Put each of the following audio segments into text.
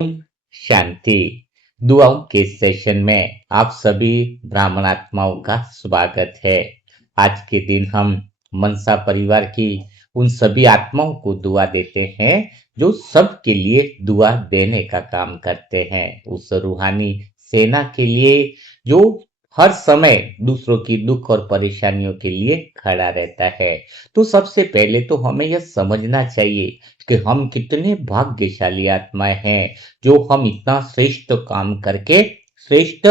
ओम शांति। दुआओं के सेशन में आप सभी ब्राह्मण आत्माओं का स्वागत है। आज के दिन हम मनसा परिवार की उन सभी आत्माओं को दुआ देते हैं जो सबके लिए दुआ देने का काम करते हैं। उस रूहानी सेना के लिए जो हर समय दूसरों की दुख और परेशानियों के लिए खड़ा रहता है। तो सबसे पहले तो हमें यह समझना चाहिए कि हम कितने भाग्यशाली आत्माएं हैं जो हम इतना श्रेष्ठ काम करके श्रेष्ठ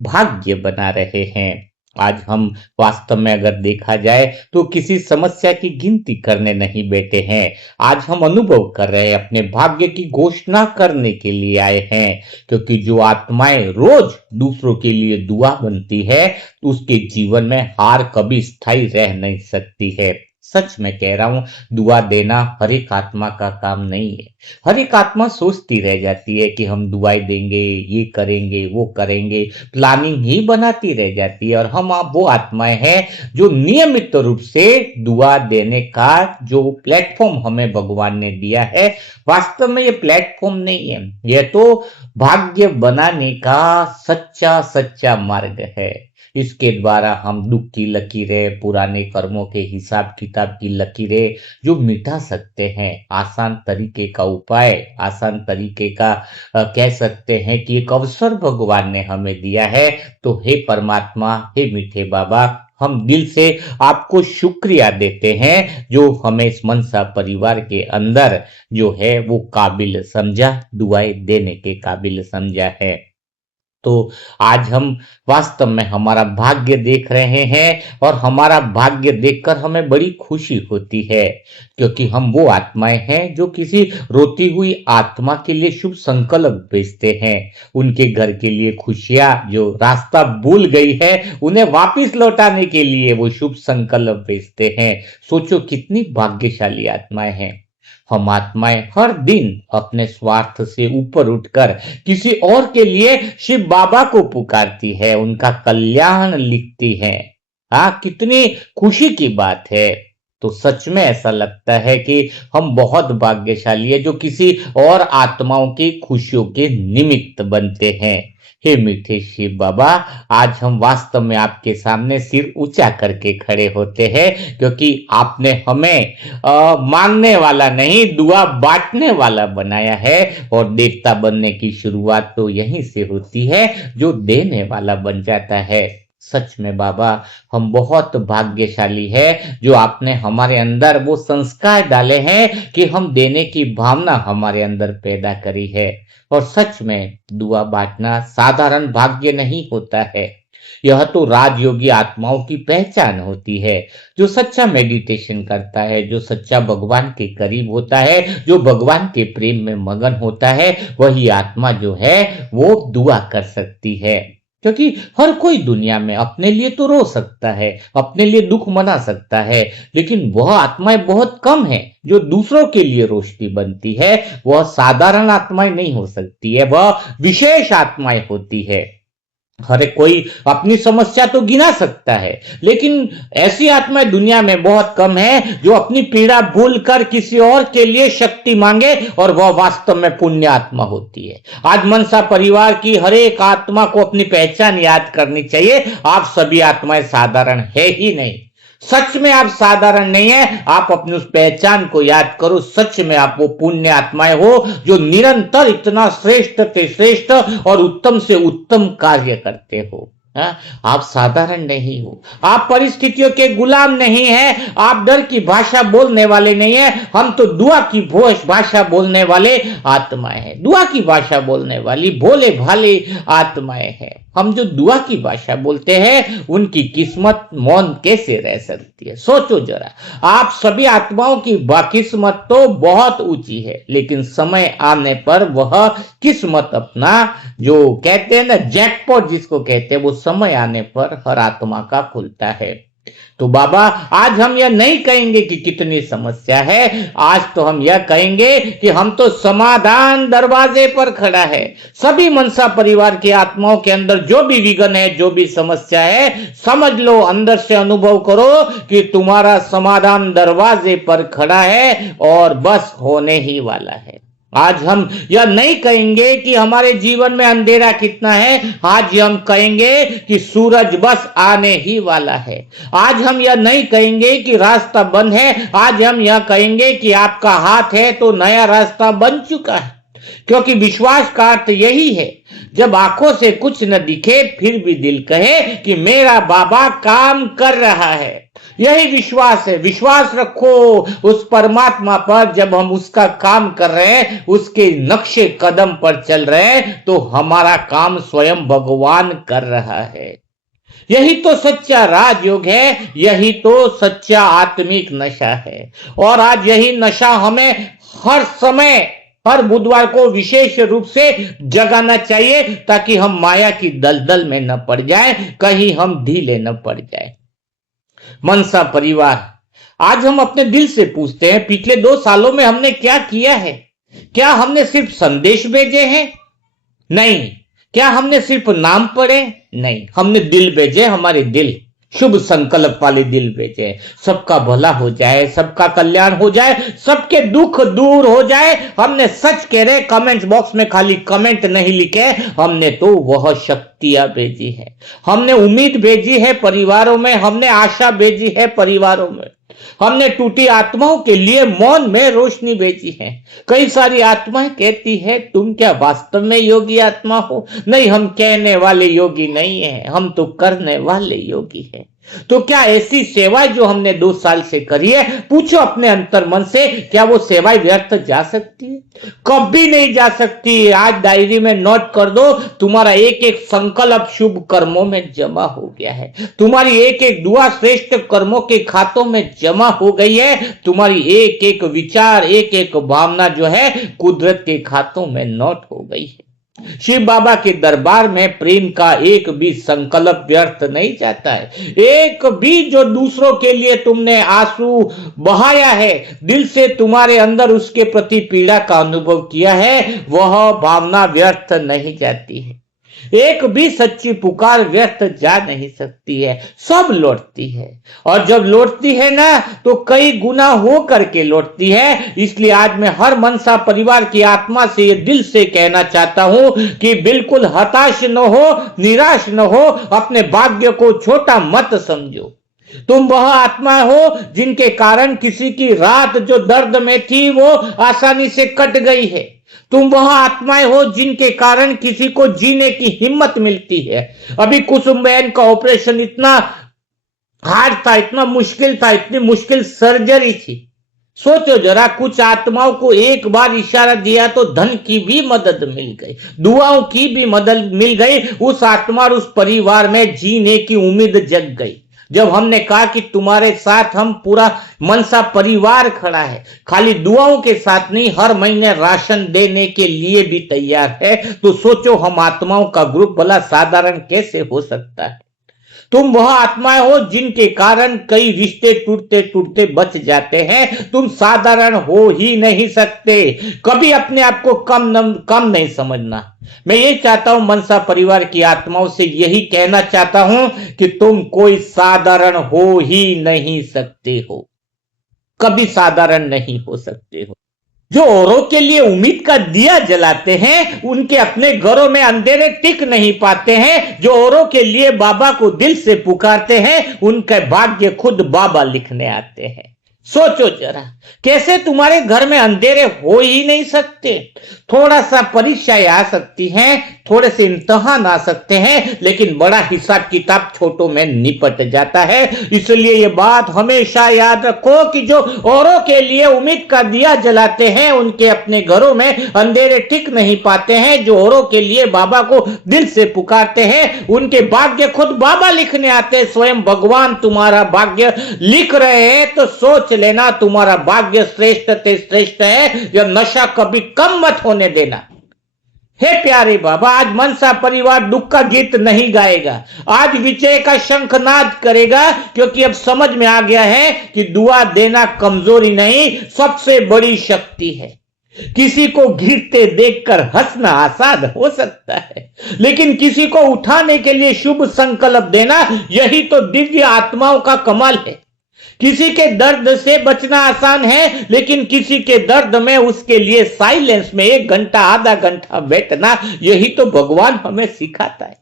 भाग्य बना रहे हैं। आज हम वास्तव में अगर देखा जाए तो किसी समस्या की गिनती करने नहीं बैठे हैं। आज हम अनुभव कर रहे हैं, अपने भाग्य की घोषणा करने के लिए आए हैं, क्योंकि जो आत्माएं रोज दूसरों के लिए दुआ बनती है उसके जीवन में हार कभी स्थायी रह नहीं सकती है। सच में कह रहा हूं, दुआ देना हर एक आत्मा का काम नहीं है। हर एक आत्मा सोचती रह जाती है कि हम दुआएं देंगे, ये करेंगे, वो करेंगे, प्लानिंग ही बनाती रह जाती है। और हम आप वो आत्माएं हैं जो नियमित रूप से दुआ देने का जो प्लेटफॉर्म हमें भगवान ने दिया है, वास्तव में ये प्लेटफॉर्म नहीं है, यह तो भाग्य बनाने का सच्चा सच्चा मार्ग है। इसके द्वारा हम दुख की लकीरें, पुराने कर्मों के हिसाब किताब की लकीरें जो मिटा सकते हैं। आसान तरीके का उपाय, आसान तरीके का कह सकते हैं कि एक अवसर भगवान ने हमें दिया है। तो हे परमात्मा, हे मीठे बाबा, हम दिल से आपको शुक्रिया देते हैं जो हमें इस मनसा परिवार के अंदर जो है वो काबिल समझा, दुआएं देने के काबिल समझा है। तो आज हम वास्तव में हमारा भाग्य देख रहे हैं और हमारा भाग्य देखकर हमें बड़ी खुशी होती है, क्योंकि हम वो आत्माएं हैं जो किसी रोती हुई आत्मा के लिए शुभ संकल्प भेजते हैं। उनके घर के लिए खुशियां जो रास्ता भूल गई है उन्हें वापस लौटाने के लिए वो शुभ संकल्प भेजते हैं। सोचो कितनी भाग्यशाली आत्माएं हैं। हम आत्माएं हर दिन अपने स्वार्थ से ऊपर उठकर किसी और के लिए शिव बाबा को पुकारती है, उनका कल्याण लिखती है। हाँ, कितनी खुशी की बात है। तो सच में ऐसा लगता है कि हम बहुत भाग्यशाली है जो किसी और आत्माओं की खुशियों के निमित्त बनते हैं। हे मीठे शिव बाबा, आज हम वास्तव में आपके सामने सिर ऊंचा करके खड़े होते हैं, क्योंकि आपने हमें मांगने वाला नहीं, दुआ बांटने वाला बनाया है। और देवता बनने की शुरुआत तो यहीं से होती है, जो देने वाला बन जाता है। सच में बाबा, हम बहुत भाग्यशाली है जो आपने हमारे अंदर वो संस्कार डाले हैं कि हम देने की भावना हमारे अंदर पैदा करी है। और सच में दुआ बांटना साधारण भाग्य नहीं होता है, यह तो राजयोगी आत्माओं की पहचान होती है। जो सच्चा मेडिटेशन करता है, जो सच्चा भगवान के करीब होता है, जो भगवान के प्रेम में मगन होता है, वही आत्मा जो है वो दुआ कर सकती है। क्योंकि हर कोई दुनिया में अपने लिए तो रो सकता है, अपने लिए दुख मना सकता है, लेकिन वह आत्माएं बहुत कम है जो दूसरों के लिए रोशनी बनती है। वह साधारण आत्माएं नहीं हो सकती है, वह विशेष आत्माएं होती है। हर एक कोई अपनी समस्या तो गिना सकता है, लेकिन ऐसी आत्माएं दुनिया में बहुत कम है जो अपनी पीड़ा भूलकर किसी और के लिए शक्ति मांगे, और वह वास्तव में पुण्य आत्मा होती है। आज मनसा परिवार की हर एक आत्मा को अपनी पहचान याद करनी चाहिए। आप सभी आत्माएं साधारण है ही नहीं। सच में आप साधारण नहीं है। आप अपनी उस पहचान को याद करो। सच में आप वो पुण्य आत्माएं हो जो निरंतर इतना श्रेष्ठ से श्रेष्ठ और उत्तम से उत्तम कार्य करते हो। आप साधारण नहीं हो। आप परिस्थितियों के गुलाम नहीं हैं। आप डर की भाषा बोलने वाले नहीं हैं। हम तो दुआ की भाषा बोलने वाले आत्माएं हैं, दुआ की भाषा बोलने वाली भोले भाले आत्माएं हैं। हम जो दुआ की भाषा बोलते हैं उनकी किस्मत मौन कैसे रह सकती है? सोचो जरा। आप सभी आत्माओं की किस्मत तो बहुत ऊंची है, लेकिन समय आने पर वह किस्मत अपना जो कहते हैं ना जैकपॉट जिसको कहते हैं, वो समय आने पर हर आत्मा का खुलता है। तो बाबा, आज हम यह नहीं कहेंगे कि कितनी समस्या है, आज तो हम यह कहेंगे कि हम तो समाधान दरवाजे पर खड़ा है। सभी मनसा परिवार की आत्माओं के अंदर जो भी विघ्न है, जो भी समस्या है, समझ लो, अंदर से अनुभव करो कि तुम्हारा समाधान दरवाजे पर खड़ा है और बस होने ही वाला है। आज हम यह नहीं कहेंगे कि हमारे जीवन में अंधेरा कितना है, आज हम कहेंगे कि सूरज बस आने ही वाला है। आज हम यह नहीं कहेंगे कि रास्ता बंद है, आज हम यह कहेंगे कि आपका हाथ है तो नया रास्ता बन चुका है। क्योंकि विश्वास का अर्थ यही है, जब आंखों से कुछ न दिखे फिर भी दिल कहे कि मेरा बाबा काम कर रहा है। यही विश्वास है। विश्वास रखो उस परमात्मा पर, जब हम उसका काम कर रहे हैं, उसके नक्शे कदम पर चल रहे हैं, तो हमारा काम स्वयं भगवान कर रहा है। यही तो सच्चा राजयोग है, यही तो सच्चा आत्मिक नशा है। और आज यही नशा हमें हर समय, हर बुधवार को विशेष रूप से जगाना चाहिए, ताकि हम माया की दलदल में न पड़ जाए, कहीं हम ढीले न पड़ जाए। मनसा परिवार, आज हम अपने दिल से पूछते हैं, पिछले 2 सालों में हमने क्या किया है? क्या हमने सिर्फ संदेश भेजे हैं? नहीं। क्या हमने सिर्फ नाम पढ़े? नहीं, हमने दिल भेजे, हमारे दिल, शुभ संकल्प वाले दिल भेजे। सबका भला हो जाए, सबका कल्याण हो जाए, सबके दुख दूर हो जाए। हमने सच कह रहे, कमेंट बॉक्स में खाली कमेंट नहीं लिखे, हमने तो वह शक्तियां भेजी है, हमने उम्मीद भेजी है परिवारों में, हमने आशा भेजी है परिवारों में, हमने टूटी आत्माओं के लिए मौन में रोशनी भेजी है। कई सारी आत्माएं कहती है, तुम क्या वास्तव में योगी आत्मा हो? नहीं, हम कहने वाले योगी नहीं है, हम तो करने वाले योगी हैं। तो क्या ऐसी सेवा जो हमने 2 साल से करी है, पूछो अपने अंतर मन से, क्या वो सेवाएं व्यर्थ जा सकती है? कभी नहीं जा सकती। आज डायरी में नोट कर दो, तुम्हारा एक एक संकल्प शुभ कर्मों में जमा हो गया है, तुम्हारी एक एक दुआ श्रेष्ठ कर्मों के खातों में जमा हो गई है, तुम्हारी एक एक विचार, एक एक भावना जो है कुदरत के खातों में नोट हो गई है। शिव बाबा के दरबार में प्रेम का एक भी संकल्प व्यर्थ नहीं जाता है। एक भी जो दूसरों के लिए तुमने आंसू बहाया है, दिल से तुम्हारे अंदर उसके प्रति पीड़ा का अनुभव किया है, वह भावना व्यर्थ नहीं जाती है। एक भी सच्ची पुकार व्यर्थ जा नहीं सकती है, सब लौटती है। और जब लौटती है ना, तो कई गुना हो करके लौटती है। इसलिए आज मैं हर मनसा परिवार की आत्मा से ये दिल से कहना चाहता हूं कि बिल्कुल हताश न हो, निराश न हो, अपने भाग्य को छोटा मत समझो। तुम वह आत्मा हो जिनके कारण किसी की रात जो दर्द में थी वो आसानी से कट गई है। तुम वह आत्माएं हो जिनके कारण किसी को जीने की हिम्मत मिलती है। अभी कुसुम बहन का ऑपरेशन इतना हार्ड था, इतना मुश्किल था, इतनी मुश्किल सर्जरी थी। सोचो जरा, कुछ आत्माओं को एक बार इशारा दिया तो धन की भी मदद मिल गई, दुआओं की भी मदद मिल गई। उस आत्मा और उस परिवार में जीने की उम्मीद जग गई। जब हमने कहा कि तुम्हारे साथ हम पूरा मनसा परिवार खड़ा है, खाली दुआओं के साथ नहीं, हर महीने राशन देने के लिए भी तैयार है, तो सोचो हम आत्माओं का ग्रुप भला साधारण कैसे हो सकता है? तुम वह आत्माएं हो जिनके कारण कई रिश्ते टूटते टूटते बच जाते हैं। तुम साधारण हो ही नहीं सकते। कभी अपने आप को कम नहीं समझना। मैं ये चाहता हूं, मनसा परिवार की आत्माओं से यही कहना चाहता हूं कि तुम कोई साधारण हो ही नहीं सकते हो, कभी साधारण नहीं हो सकते हो। जो औरों के लिए उम्मीद का दिया जलाते हैं, उनके अपने घरों में अंधेरे टिक नहीं पाते हैं। जो औरों के लिए बाबा को दिल से पुकारते हैं, उनके भाग्य खुद बाबा लिखने आते हैं। सोचो जरा, कैसे तुम्हारे घर में अंधेरे हो ही नहीं सकते। थोड़ा सा परीक्षाएं आ सकती हैं, थोड़े से इम्तिहान आ सकते हैं, लेकिन बड़ा हिसाब किताब छोटों में निपट जाता है। इसलिए ये बात हमेशा याद रखो कि जो औरों के लिए उम्मीद का दिया जलाते हैं, उनके अपने घरों में अंधेरे टिक नहीं पाते हैं। जो औरों के लिए बाबा को दिल से पुकारते हैं, उनके भाग्य खुद बाबा लिखने आते हैं। स्वयं भगवान तुम्हारा भाग्य लिख रहे हैं, तो सोच लेना तुम्हारा भाग्य श्रेष्ठ से श्रेष्ठ है। जब नशा कभी कम मत होने देना। हे प्यारे बाबा, आज मनसा परिवार दुख का गीत नहीं गाएगा, आज विजय का शंखनाद करेगा, क्योंकि अब समझ में आ गया है कि दुआ देना कमजोरी नहीं, सबसे बड़ी शक्ति है। किसी को गिरते देखकर हंसना आसान हो सकता है, लेकिन किसी को उठाने के लिए शुभ संकल्प देना, यही तो दिव्य आत्माओं का कमाल है। किसी के दर्द से बचना आसान है, लेकिन किसी के दर्द में उसके लिए साइलेंस में 1 घंटा आधा घंटा बैठना, यही तो भगवान हमें सिखाता है।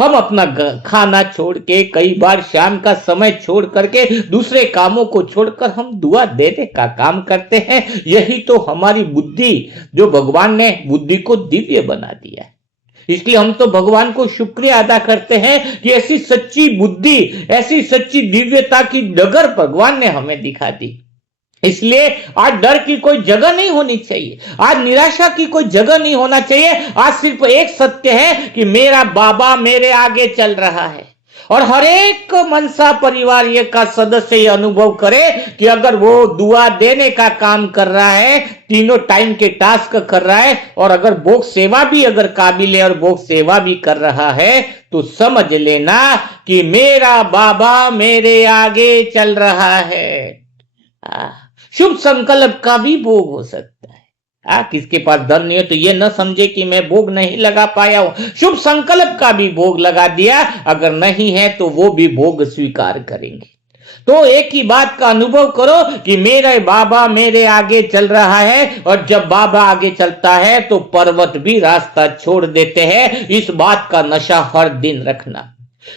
हम अपना खाना छोड़ के, कई बार शाम का समय छोड़ करके, दूसरे कामों को छोड़कर हम दुआ देने का काम करते हैं। यही तो हमारी बुद्धि, जो भगवान ने बुद्धि को दिव्य बना दिया है। इसलिए हम तो भगवान को शुक्रिया अदा करते हैं कि ऐसी सच्ची बुद्धि, ऐसी सच्ची दिव्यता की डगर भगवान ने हमें दिखा दी। इसलिए आज डर की कोई जगह नहीं होनी चाहिए, आज निराशा की कोई जगह नहीं होना चाहिए। आज सिर्फ एक सत्य है कि मेरा बाबा मेरे आगे चल रहा है। और हर एक मनसा परिवार ये का सदस्य ये अनुभव करे कि अगर वो दुआ देने का काम कर रहा है, तीनों टाइम के टास्क कर रहा है, और अगर भोग सेवा भी अगर काबिल है और भोग सेवा भी कर रहा है, तो समझ लेना कि मेरा बाबा मेरे आगे चल रहा है। शुभ संकल्प का भी भोग हो सकता है। किसके पास धन नहीं है तो ये न समझे कि मैं भोग नहीं लगा पाया हूं, शुभ संकल्प का भी भोग लगा दिया। अगर नहीं है तो वो भी भोग स्वीकार करेंगे। तो एक ही बात का अनुभव करो कि मेरे बाबा मेरे आगे चल रहा है, और जब बाबा आगे चलता है तो पर्वत भी रास्ता छोड़ देते हैं। इस बात का नशा हर दिन रखना।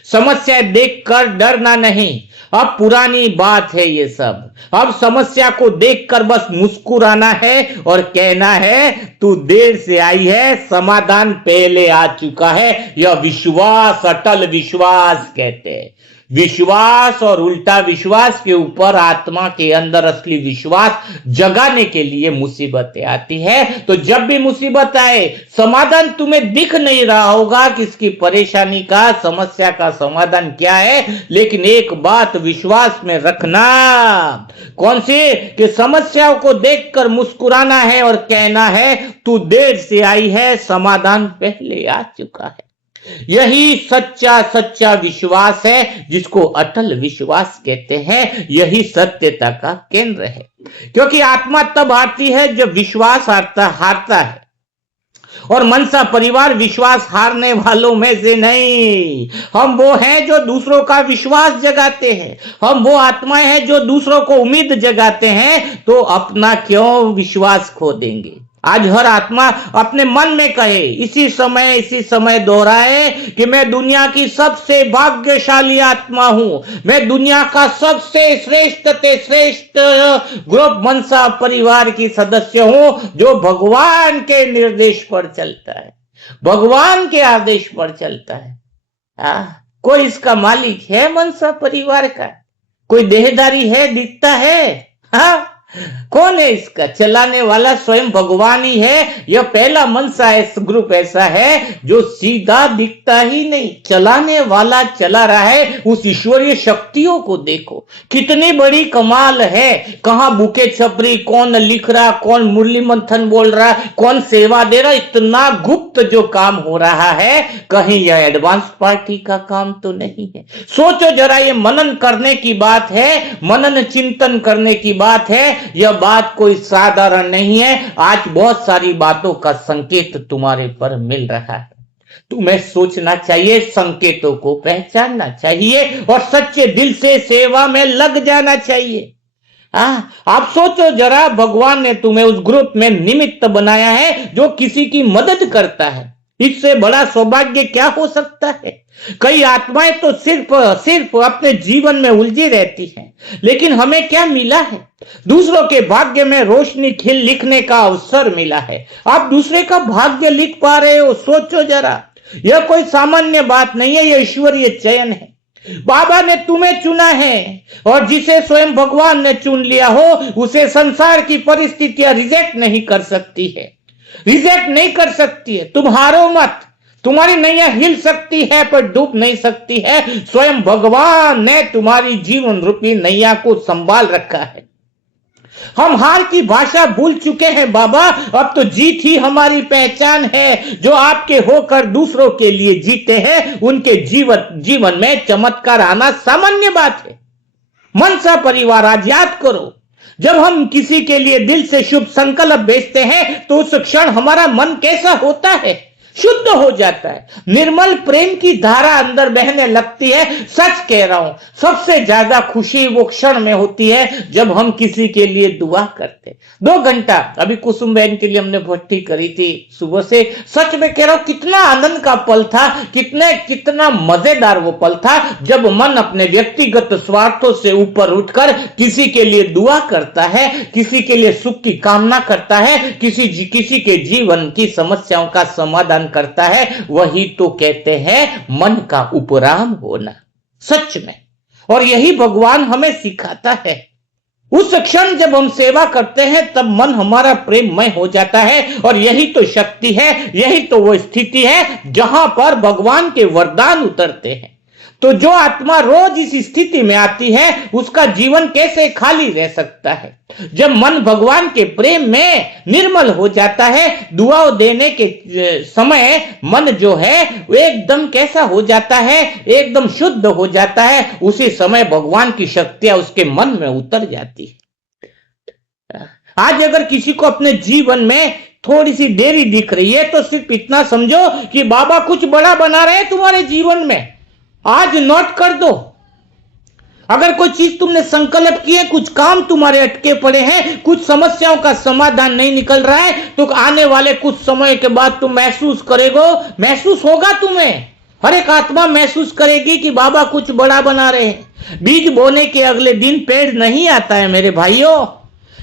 समस्या देखकर डरना नहीं, अब पुरानी बात है ये सब। अब समस्या को देखकर बस मुस्कुराना है और कहना है तू देर से आई है, समाधान पहले आ चुका है। यह विश्वास, अटल विश्वास कहते हैं। विश्वास और उल्टा विश्वास के ऊपर आत्मा के अंदर असली विश्वास जगाने के लिए मुसीबतें आती है। तो जब भी मुसीबत आए, समाधान तुम्हें दिख नहीं रहा होगा कि इसकी परेशानी का, समस्या का समाधान क्या है, लेकिन एक बात विश्वास में रखना। कौन सी? कि समस्याओं को देखकर मुस्कुराना है और कहना है तू देर से आई है, समाधान पहले आ चुका है। यही सच्चा विश्वास है, जिसको अटल विश्वास कहते हैं। यही सत्यता का केंद्र है, क्योंकि आत्मा तब आती है जब विश्वास हारता है। और मनसा परिवार विश्वास हारने वालों में से नहीं। हम वो हैं जो दूसरों का विश्वास जगाते हैं। हम वो आत्माएं हैं जो दूसरों को उम्मीद जगाते हैं। तो अपना क्यों विश्वास खो देंगे? आज हर आत्मा अपने मन में कहे, इसी समय दोहराए कि मैं दुनिया की सबसे भाग्यशाली आत्मा हूं। मैं दुनिया का सबसे श्रेष्ठ ग्रुप मनसा परिवार की सदस्य हूं, जो भगवान के निर्देश पर चलता है, भगवान के आदेश पर चलता है। कोई इसका मालिक है मनसा परिवार का? कोई देहदारी है, दिखता है? कौन है इसका चलाने वाला? स्वयं भगवान ही है। यह पहला मनसा ग्रुप ऐसा है जो सीधा दिखता ही नहीं, चलाने वाला चला रहा है। उस ईश्वरीय शक्तियों को देखो, कितनी बड़ी कमाल है। कहां बुके छपरी, कौन लिख रहा, कौन मुरली मंथन बोल रहा, कौन सेवा दे रहा, इतना गुप्त जो काम हो रहा है। कहीं यह एडवांस पार्टी का काम तो नहीं है? सोचो जरा, ये मनन करने की बात है, मनन चिंतन करने की बात है। यह बात कोई साधारण नहीं है। आज बहुत सारी बातों का संकेत तुम्हारे पर मिल रहा है। तुम्हें सोचना चाहिए, संकेतों को पहचानना चाहिए और सच्चे दिल से सेवा में लग जाना चाहिए। आप सोचो जरा, भगवान ने तुम्हें उस ग्रुप में निमित्त बनाया है जो किसी की मदद करता है। इससे बड़ा सौभाग्य क्या हो सकता है? कई आत्माएं तो सिर्फ अपने जीवन में उलझी रहती हैं, लेकिन हमें क्या मिला है? दूसरों के भाग्य में रोशनी लिखने का अवसर मिला है। आप दूसरे का भाग्य लिख पा रहे हो, सोचो जरा। यह कोई सामान्य बात नहीं है, यह ईश्वरीय चयन है। बाबा ने तुम्हें चुना है, और जिसे स्वयं भगवान ने चुन लिया हो, उसे संसार की परिस्थितियां रिजेक्ट नहीं कर सकती है, रिजेक्ट नहीं कर सकती है। तुम हारो मत। तुम्हारी नैया हिल सकती है पर डूब नहीं सकती है। स्वयं भगवान ने तुम्हारी जीवन रूपी नैया को संभाल रखा है। हम हार की भाषा भूल चुके हैं बाबा। अब तो जीत ही हमारी पहचान है। जो आपके होकर दूसरों के लिए जीते हैं, उनके जीवन में चमत्कार आना सामान्य बात है। मनसा परिवार, आज याद करो, जब हम किसी के लिए दिल से शुभ संकल्प भेजते हैं तो उस क्षण हमारा मन कैसा होता है? शुद्ध हो जाता है, निर्मल प्रेम की धारा अंदर बहने लगती है। सच कह रहा हूं, सबसे ज्यादा खुशी वो क्षण में होती है जब हम किसी के लिए दुआ करते। 2 घंटा अभी कुसुम बहन के लिए हमने भट्टी करी थी सुबह से, सच में कह रहा हूं कितना आनंद का पल था, कितना मजेदार वो पल था जब मन अपने व्यक्तिगत स्वार्थों से ऊपर उठकर किसी के लिए दुआ करता है, किसी के लिए सुख की कामना करता है, किसी के जीवन की समस्याओं का समाधान करता है। वही तो कहते हैं मन का उपराम होना, सच में। और यही भगवान हमें सिखाता है। उस क्षण जब हम सेवा करते हैं तब मन हमारा प्रेममय हो जाता है। और यही तो शक्ति है, यही तो वो स्थिति है जहां पर भगवान के वरदान उतरते हैं। तो जो आत्मा रोज इस स्थिति में आती है उसका जीवन कैसे खाली रह सकता है? जब मन भगवान के प्रेम में निर्मल हो जाता है, दुआ देने के समय मन जो है वो एकदम कैसा हो जाता है, एकदम शुद्ध हो जाता है। उसी समय भगवान की शक्तियां उसके मन में उतर जाती है। आज अगर किसी को अपने जीवन में थोड़ी सी देरी दिख रही है तो सिर्फ इतना समझो कि बाबा कुछ बड़ा बना रहे हैं तुम्हारे जीवन में। आज नोट कर दो, अगर कोई चीज तुमने संकल्प की है, कुछ काम तुम्हारे अटके पड़े हैं, कुछ समस्याओं का समाधान नहीं निकल रहा है, तो आने वाले कुछ समय के बाद तुम महसूस होगा तुम्हें। हर एक आत्मा महसूस करेगी कि बाबा कुछ बड़ा बना रहे हैं। बीज बोने के अगले दिन पेड़ नहीं आता है मेरे भाइयों,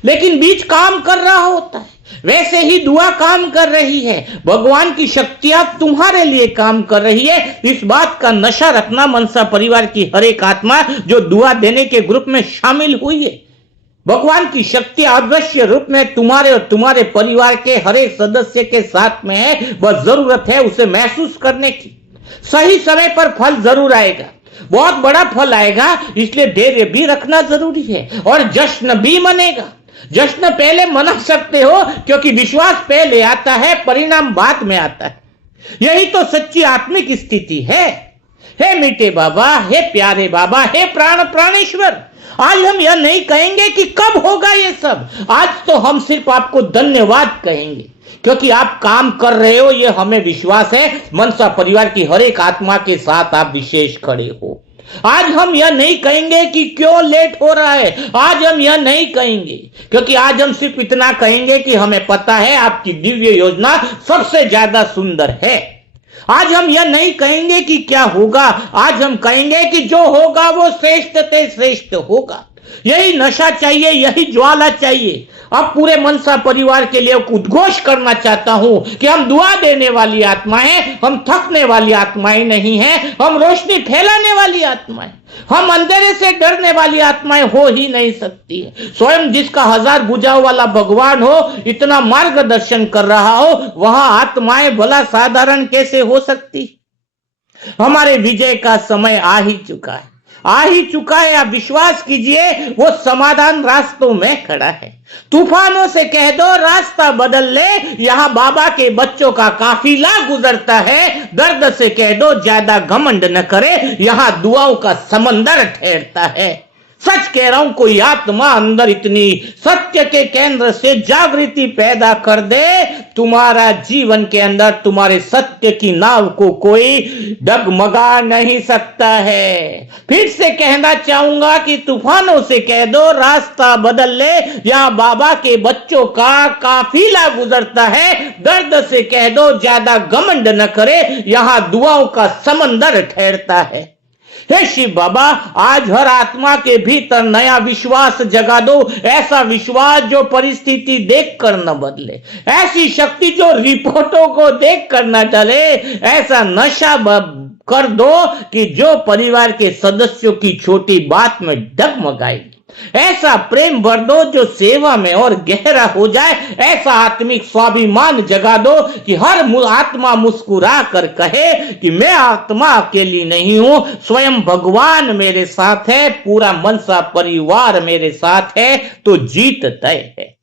लेकिन बीज काम कर रहा होता है। वैसे ही दुआ काम कर रही है, भगवान की शक्तियां तुम्हारे लिए काम कर रही है। इस बात का नशा रखना मनसा परिवार की हर एक आत्मा जो दुआ देने के ग्रुप में शामिल हुई है। भगवान की शक्ति अवश्य रूप में तुम्हारे और तुम्हारे परिवार के हर एक सदस्य के साथ में है। बस जरूरत है उसे महसूस करने की। सही समय पर फल जरूर आएगा, बहुत बड़ा फल आएगा, इसलिए धैर्य भी रखना जरूरी है और जश्न भी मनेगा। जश्न पहले मना सकते हो क्योंकि विश्वास पहले आता है, परिणाम बाद में आता है। यही तो सच्ची आत्मिक स्थिति है। हे मीठे बाबा, हे प्यारे बाबा, हे प्राणेश्वर, आज हम यह नहीं कहेंगे कि कब होगा ये सब। आज तो हम सिर्फ आपको धन्यवाद कहेंगे क्योंकि आप काम कर रहे हो, ये हमें विश्वास है। मनसा परिवार की हर एक आत्मा के साथ आप विशेष खड़े हो। आज हम यह नहीं कहेंगे कि क्यों लेट हो रहा है, आज हम यह नहीं कहेंगे क्योंकि आज हम सिर्फ इतना कहेंगे कि हमें पता है आपकी दिव्य योजना सबसे ज्यादा सुंदर है। आज हम यह नहीं कहेंगे कि क्या होगा, आज हम कहेंगे कि जो होगा वो श्रेष्ठ से श्रेष्ठ होगा। यही नशा चाहिए, यही ज्वाला चाहिए। अब पूरे मनसा परिवार के लिए उद्घोष करना चाहता हूं कि हम दुआ देने वाली आत्माएं, हम थकने वाली आत्माएं नहीं हैं, हम रोशनी फैलाने वाली आत्माएं, हम अंधेरे से डरने वाली आत्माएं हो ही नहीं सकती है। स्वयं जिसका 1000 भुजाओं वाला भगवान हो, इतना मार्गदर्शन कर रहा हो, वहां आत्माएं भला साधारण कैसे हो सकती? हमारे विजय का समय आ ही चुका है, आप विश्वास कीजिए। वो समाधान रास्तों में खड़ा है। तूफानों से कह दो रास्ता बदल ले, यहां बाबा के बच्चों का काफिला गुजरता है। दर्द से कह दो ज्यादा घमंड न करे, यहां दुआओं का समंदर ठहरता है। सच कह रहा हूं, कोई आत्मा अंदर इतनी सत्य के केंद्र से जागृति पैदा कर दे, तुम्हारा जीवन के अंदर तुम्हारे सत्य की नाव को कोई डगमगा नहीं सकता है। फिर से कहना चाहूंगा कि तूफानों से कह दो रास्ता बदल ले, यहां बाबा के बच्चों का काफिला गुजरता है। दर्द से कह दो ज्यादा घमंड न करे, यहां दुआओं का समंदर ठहरता है। हे शिव बाबा, आज हर आत्मा के भीतर नया विश्वास जगा दो, ऐसा विश्वास जो परिस्थिति देखकर न बदले, ऐसी शक्ति जो रिपोर्टों को देखकर न डले, ऐसा नशा कर दो कि जो परिवार के सदस्यों की छोटी बात में डगमगाए, ऐसा प्रेम भर दो जो सेवा में और गहरा हो जाए, ऐसा आत्मिक स्वाभिमान जगा दो कि हर आत्मा मुस्कुरा कर कहे कि मैं आत्मा अकेली नहीं हूं, स्वयं भगवान मेरे साथ है, पूरा मनसा परिवार मेरे साथ है। तो जीत तय है,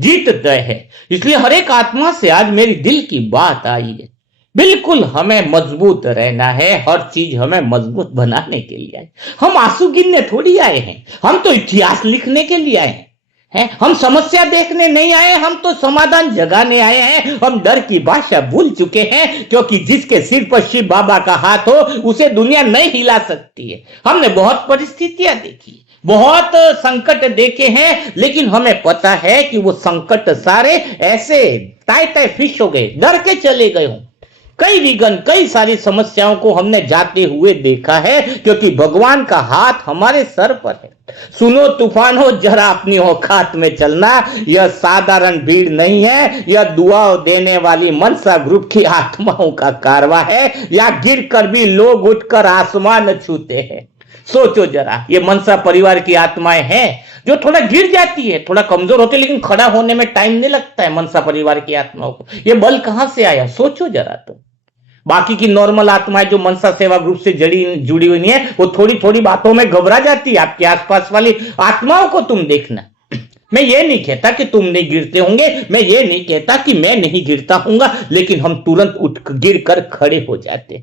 जीत तय है। इसलिए हर एक आत्मा से आज मेरी दिल की बात आई है। बिल्कुल हमें मजबूत रहना है, हर चीज हमें मजबूत बनाने के लिए आए। हम आंसू गिनने थोड़ी आए हैं, हम तो इतिहास लिखने के लिए आए हैं। है। हम समस्या देखने नहीं आए, हम तो समाधान जगाने आए हैं। हम डर की भाषा भूल चुके हैं, क्योंकि जिसके सिर पर शिव बाबा का हाथ हो उसे दुनिया नहीं हिला सकती है। हमने बहुत परिस्थितियां देखी, बहुत संकट देखे हैं, लेकिन हमें पता है कि वो संकट सारे ऐसे ताय ताय फिश हो गए, डर के चले गए हों। कई विघ्न, कई सारी समस्याओं को हमने जाते हुए देखा है, क्योंकि भगवान का हाथ हमारे सर पर है। सुनो तूफानों, जरा अपनी औकात में चलना। यह साधारण भीड़ नहीं है, यह दुआओं देने वाली मनसा ग्रुप की आत्माओं का कारवा है। या गिर कर भी लोग उठकर आसमान छूते हैं। सोचो जरा, ये मनसा परिवार की आत्माएं हैं जो थोड़ा गिर जाती है, थोड़ा कमजोर होती है, लेकिन खड़ा होने में टाइम नहीं लगता है मनसा परिवार की आत्माओं को। ये बल कहां से आया, सोचो जरा। तो बाकी की नॉर्मल आत्माएं जो मनसा सेवा ग्रुप से जुड़ी हुई नहीं है, वो थोड़ी थोड़ी बातों में घबरा जाती है। आपके आसपास वाली आत्माओं को तुम देखना। मैं ये नहीं कहता कि तुम नहीं गिरते होंगे, मैं ये नहीं कहता कि मैं नहीं गिरता हूंगा, लेकिन हम तुरंत उठ गिर कर खड़े हो जाते।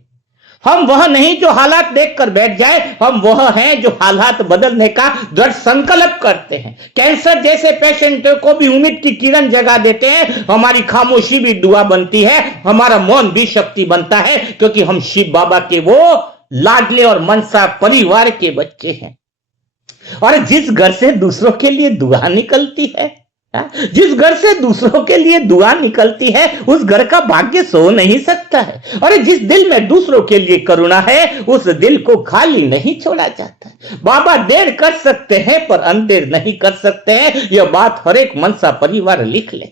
हम वह नहीं जो हालात देखकर बैठ जाए, हम वह हैं जो हालात बदलने का दृढ़ संकल्प करते हैं। कैंसर जैसे पेशेंटों को भी उम्मीद की किरण जगा देते हैं। हमारी खामोशी भी दुआ बनती है, हमारा मौन भी शक्ति बनता है, क्योंकि हम शिव बाबा के वो लाडले और मनसा परिवार के बच्चे हैं। और जिस घर से दूसरों के लिए दुआ निकलती है, जिस घर से दूसरों के लिए दुआ निकलती है, उस घर का भाग्य सो नहीं सकता है। और जिस दिल में दूसरों के लिए करुणा है, उस दिल को खाली नहीं छोड़ा जाता। बाबा देर कर सकते हैं पर अंधेर नहीं कर सकते हैं, यह बात हर एक मनसा परिवार लिख ले।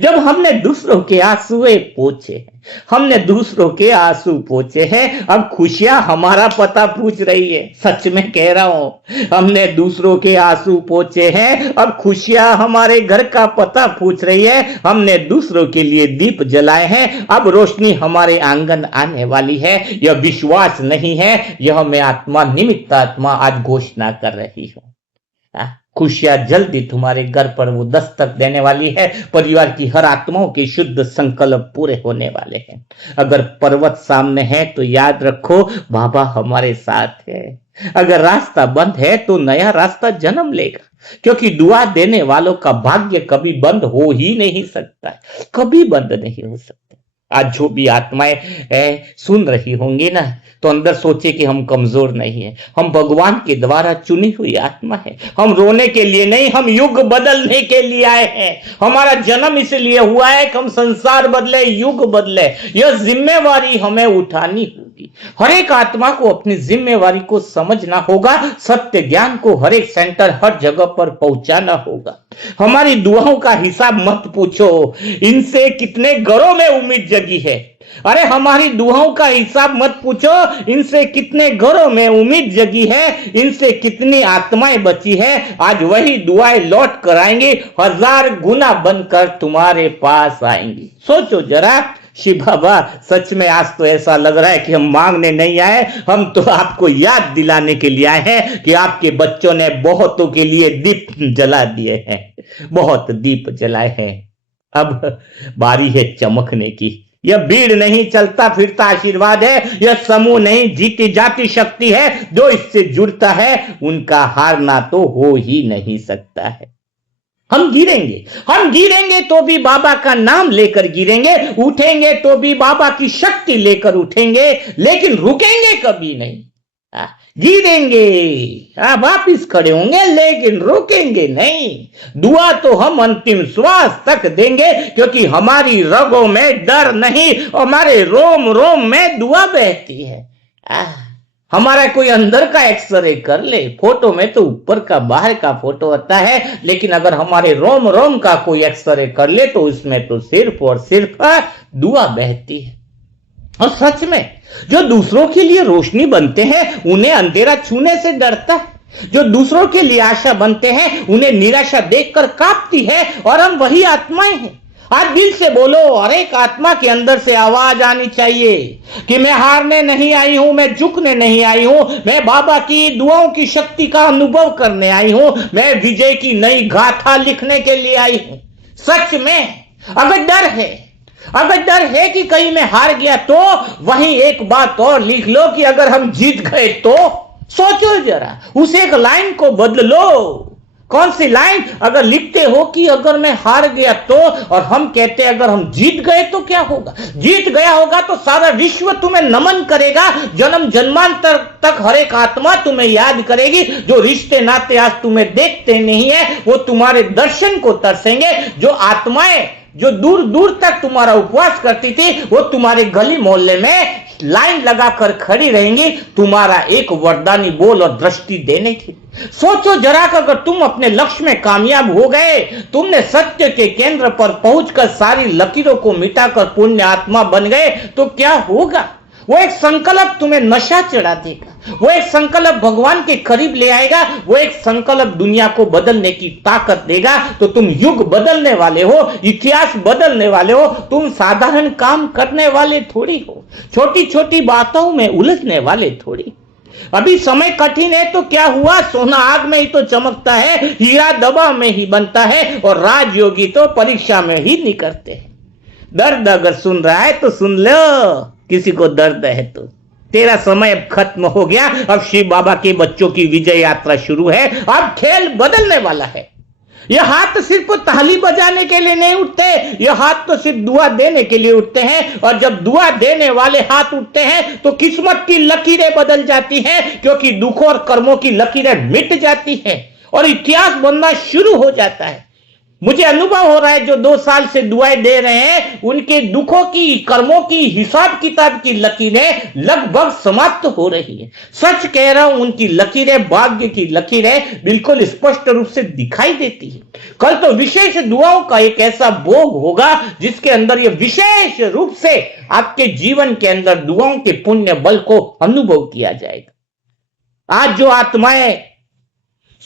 जब हमने दूसरों के आंसुए पोंछे हैं, हमने दूसरों के आंसू पोंछे हैं, अब खुशियां हमारा पता पूछ रही है। सच में कह रहा हूं, हमने दूसरों के आंसू पोंछे हैं, अब खुशियां हमारे घर का पता पूछ रही है। हमने दूसरों के लिए दीप जलाए हैं, अब रोशनी हमारे आंगन आने वाली है। यह विश्वास नहीं है, यह मैं आत्मा निमित्त आत्मा आज घोषणा कर रही हूं। खुशियां जल्दी तुम्हारे घर पर वो दस्तक देने वाली है। परिवार की हर आत्माओं के शुद्ध संकल्प पूरे होने वाले हैं। अगर पर्वत सामने है तो याद रखो, बाबा हमारे साथ है। अगर रास्ता बंद है तो नया रास्ता जन्म लेगा, क्योंकि दुआ देने वालों का भाग्य कभी बंद हो ही नहीं सकता, कभी बंद नहीं हो सकता। आज जो भी आत्माएं सुन रही होंगी ना, तो अंदर सोचे कि हम कमजोर नहीं है, हम भगवान के द्वारा चुनी हुई आत्मा है। हम रोने के लिए नहीं, हम युग बदलने के लिए आए हैं। हमारा जन्म इसलिए हुआ है कि हम संसार बदले, युग बदले। यह जिम्मेवारी हमें उठानी होगी। हर एक आत्मा को अपनी जिम्मेवारी को समझना होगा। सत्य ज्ञान को हर एक सेंटर, हर जगह पर पहुंचाना होगा। हमारी दुआओं का हिसाब मत पूछो, इनसे कितने घरों में उम्मीद जगी है। अरे हमारी दुआओं का हिसाब मत पूछो, इनसे कितने घरों में उम्मीद जगी है, इनसे कितनी आत्माएं बची है। आज वही दुआएं लौट कर आएंगी, 1000 गुना बनकर तुम्हारे पास आएंगी। सोचो जरा। शिव बाबा, सच में आज तो ऐसा लग रहा है कि हम मांगने नहीं आए, हम तो आपको याद दिलाने के लिए आए हैं कि आपके बच्चों ने बहुतों के लिए दीप जला दिए हैं, बहुत दीप जलाए हैं। अब बारी है चमकने की। यह भीड़ नहीं, चलता फिरता आशीर्वाद है। यह समूह नहीं, जीती जाती शक्ति है। जो इससे जुड़ता है उनका हारना तो हो ही नहीं सकता है। हम गिरेंगे तो भी बाबा का नाम लेकर गिरेंगे, उठेंगे तो भी बाबा की शक्ति लेकर उठेंगे, लेकिन रुकेंगे कभी नहीं। गिरेंगे, वापिस खड़े होंगे, लेकिन रुकेंगे नहीं। दुआ तो हम अंतिम श्वास तक देंगे, क्योंकि हमारी रगों में डर नहीं, हमारे रोम रोम में दुआ बहती है। हमारा कोई अंदर का एक्सरे कर ले, फोटो में तो ऊपर का बाहर का फोटो आता है, लेकिन अगर हमारे रोम रोम का कोई एक्सरे कर ले तो उसमें तो सिर्फ और सिर्फ दुआ बहती है। और सच में जो दूसरों के लिए रोशनी बनते हैं, उन्हें अंधेरा छूने से डरता है। जो दूसरों के लिए आशा बनते हैं, उन्हें निराशा देखकर कांपती है। और हम वही आत्माएं हैं। आज दिल से बोलो, हर एक आत्मा के अंदर से आवाज आनी चाहिए कि मैं हारने नहीं आई हूं, मैं झुकने नहीं आई हूं, मैं बाबा की दुआओं की शक्ति का अनुभव करने आई हूं, मैं विजय की नई गाथा लिखने के लिए आई हूं। सच में अगर डर है कि कहीं मैं हार गया, तो वहीं एक बात और लिख लो कि अगर हम जीत गए तो। सोचो जरा, उस एक लाइन को बदलो। कौन सी लाइन? अगर लिखते हो कि अगर मैं हार गया तो, और हम कहते हैं अगर हम जीत गए तो क्या होगा? जीत गया होगा तो सारा विश्व तुम्हें नमन करेगा, जन्म जन्मांतर तक हर एक आत्मा तुम्हें याद करेगी। जो रिश्ते नाते आज तुम्हें देखते नहीं है वो तुम्हारे दर्शन को तरसेंगे। जो आत्माएं जो दूर दूर तक तुम्हारा उपवास करती थी वो तुम्हारे गली मोहल्ले में लाइन लगाकर खड़ी रहेंगी तुम्हारा एक वरदानी बोल और दृष्टि देने की। सोचो जरा कि अगर तुम अपने लक्ष्य में कामयाब हो गए, तुमने सत्य के केंद्र पर पहुंचकर सारी लकीरों को मिटाकर पुण्य आत्मा बन गए तो क्या होगा? वो एक संकल्प तुम्हें नशा चढ़ा देगा, वो एक संकल्प भगवान के करीब ले आएगा, वो एक संकल्प दुनिया को बदलने की ताकत देगा। तो तुम युग बदलने वाले हो, इतिहास बदलने वाले हो, तुम साधारण काम करने वाले थोड़ी हो, छोटी छोटी बातों में उलझने वाले थोड़ी। अभी समय कठिन है तो क्या हुआ? सोना आग में ही तो चमकता है, हीरा दबा में ही बनता है, और राजयोगी तो परीक्षा में ही निकलते हैं। दर्द अगर सुन रहा है तो सुन लो, किसी को दर्द है तो तेरा समय अब खत्म हो गया। अब शिव बाबा के बच्चों की विजय यात्रा शुरू है, अब खेल बदलने वाला है। यह हाथ सिर्फ ताली बजाने के लिए नहीं उठते, यह हाथ तो सिर्फ दुआ देने के लिए उठते हैं। और जब दुआ देने वाले हाथ उठते हैं तो किस्मत की लकीरें बदल जाती हैं, क्योंकि दुखों और कर्मों की लकीरें मिट जाती हैं और इतिहास बनना शुरू हो जाता है। मुझे अनुभव हो रहा है जो 2 साल से दुआएं दे रहे हैं उनके दुखों की, कर्मों की, हिसाब किताब की लकीरें लगभग समाप्त हो रही है। सच कह रहा हूं, उनकी लकीरें, भाग्य की लकीरें बिल्कुल स्पष्ट रूप से दिखाई देती है। कल तो विशेष दुआओं का एक ऐसा भोग होगा जिसके अंदर यह विशेष रूप से आपके जीवन के अंदर दुआओं के पुण्य बल को अनुभव किया जाएगा। आज जो आत्माएं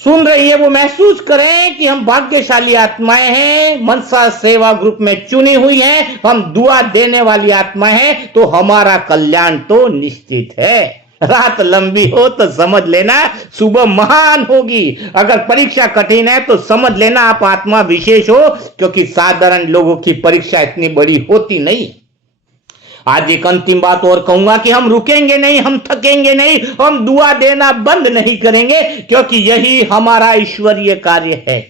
सुन रही है वो महसूस करें कि हम भाग्यशाली आत्माएं हैं, मनसा सेवा ग्रुप में चुनी हुई हैं, हम दुआ देने वाली आत्माएं हैं, तो हमारा कल्याण तो निश्चित है। रात लंबी हो तो समझ लेना सुबह महान होगी, अगर परीक्षा कठिन है तो समझ लेना आप आत्मा विशेष हो, क्योंकि साधारण लोगों की परीक्षा इतनी बड़ी होती नहीं। आज एक अंतिम बात और कहूंगा कि हम रुकेंगे नहीं, हम थकेंगे नहीं, हम दुआ देना बंद नहीं करेंगे, क्योंकि यही हमारा ईश्वरीय कार्य है।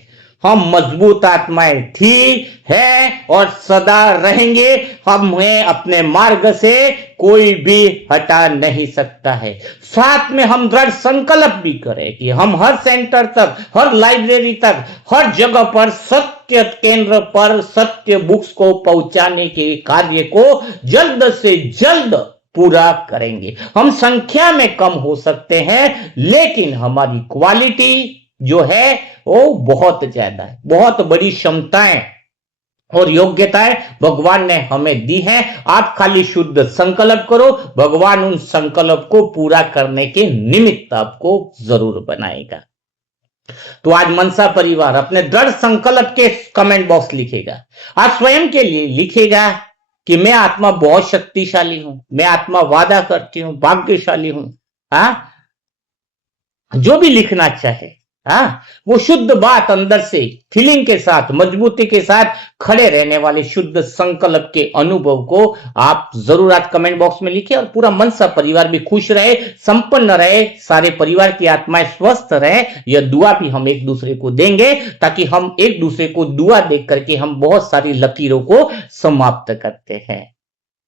हम मजबूत आत्माएं थी, है और सदा रहेंगे। हमें अपने मार्ग से कोई भी हटा नहीं सकता है। साथ में हम दृढ़ संकल्प भी करें कि हम हर सेंटर तक, हर लाइब्रेरी तक, हर जगह पर सत्य केंद्र पर सत्य बुक्स को पहुंचाने के कार्य को जल्द से जल्द पूरा करेंगे। हम संख्या में कम हो सकते हैं, लेकिन हमारी क्वालिटी जो है वो बहुत ज्यादा है। बहुत बड़ी क्षमताएं और योग्यताएं भगवान ने हमें दी हैं। आप खाली शुद्ध संकल्प करो, भगवान उन संकल्प को पूरा करने के निमित्त आपको जरूर बनाएगा। तो आज मनसा परिवार अपने दृढ़ संकल्प के कमेंट बॉक्स लिखेगा, आज स्वयं के लिए लिखेगा कि मैं आत्मा बहुत शक्तिशाली हूं, मैं आत्मा वादा करती हूं, भाग्यशाली हूं। जो भी लिखना चाहे, वो शुद्ध बात अंदर से फीलिंग के साथ, मजबूती के साथ खड़े रहने वाले शुद्ध संकल्प के अनुभव को आप जरूर आज कमेंट बॉक्स में लिखिए। और पूरा मनसा परिवार भी खुश रहे, संपन्न रहे, सारे परिवार की आत्माएं स्वस्थ रहे। यह दुआ भी हम एक दूसरे को देंगे, ताकि हम एक दूसरे को दुआ देख करके हम बहुत सारी लकीरों को समाप्त करते हैं।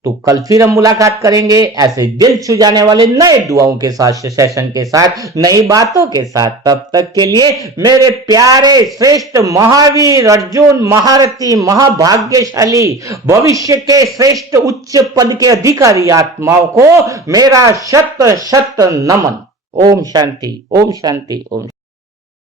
तो कल फिर हम मुलाकात करेंगे ऐसे दिल छू जाने वाले नए दुआओं के साथ, सेशन के साथ, नई बातों के साथ। तब तक के लिए मेरे प्यारे श्रेष्ठ महावीर, अर्जुन, महारथी, महाभाग्यशाली, भविष्य के श्रेष्ठ उच्च पद के अधिकारी आत्माओं को मेरा शत शत नमन। ओम शांति, ओम शांति, ओम।